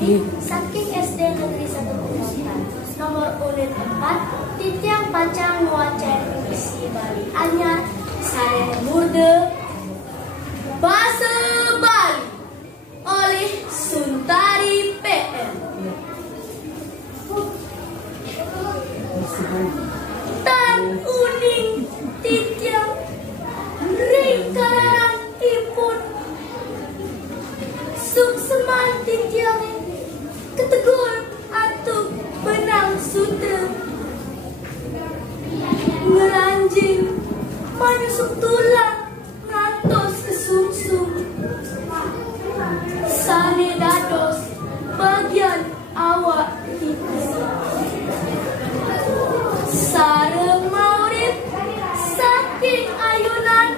saking SD Negeri 1 Pemotan, nomor unit 4, Titiang Pacang Muacen Misi Bali Anyar, Sare Murde, Bahasa Bali oleh Suntari PM. Tan uning titiang ringkaran ipun sukseman titiang ketegur atau benang sutra ngeranjing manusuk tulang ngantos ke sumsum sane dados bagian awak kita sareng maurip saking ayunan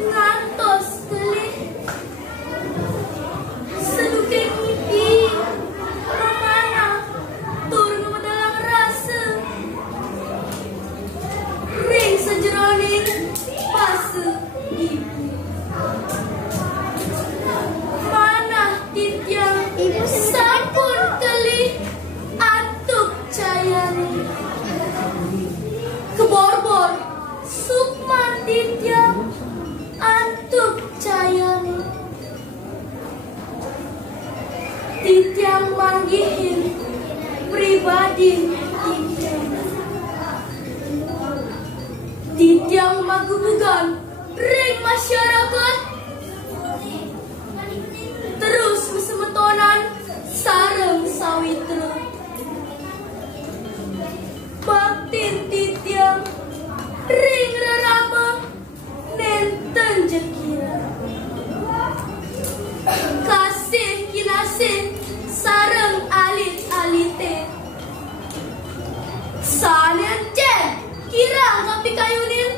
ngantos telih seduking mimpi memana turun medalang rasa ring sejeroning fase ibu mana titiang ibu sampun telih antuk cayani keborbor sukman titiang antuk cayani titiang manggihin pribadi titiang magubugan ring masyarakat terus mesemetonan sareng sawitra baktin titiang ring rerama nenten jekira kasih kinasih sareng alit-alite salian cen kirang kapi kayunin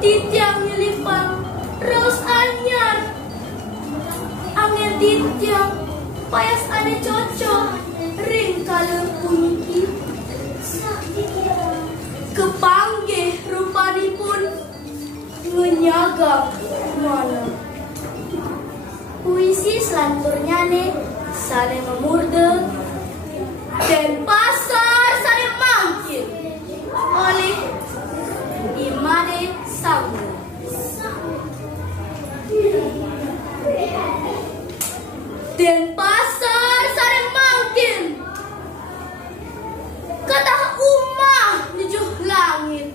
titiang nyelipang ros anyar angin titiang payas ane cocok ring kalem puniki kepanggih rupanipun ngenyagang malam puisi selanturnya nih sane memurde dan pasar sane mangkin oleh Imade Saudara. Dan pasar sare mangkin kata umah nujuh langit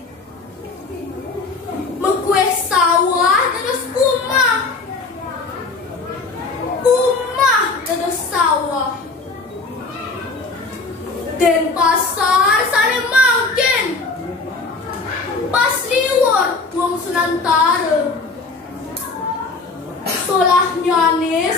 mekue sawah terus umah terus sawah dan pasar sare mangkin pas liwar wong Sunantara solahnya nih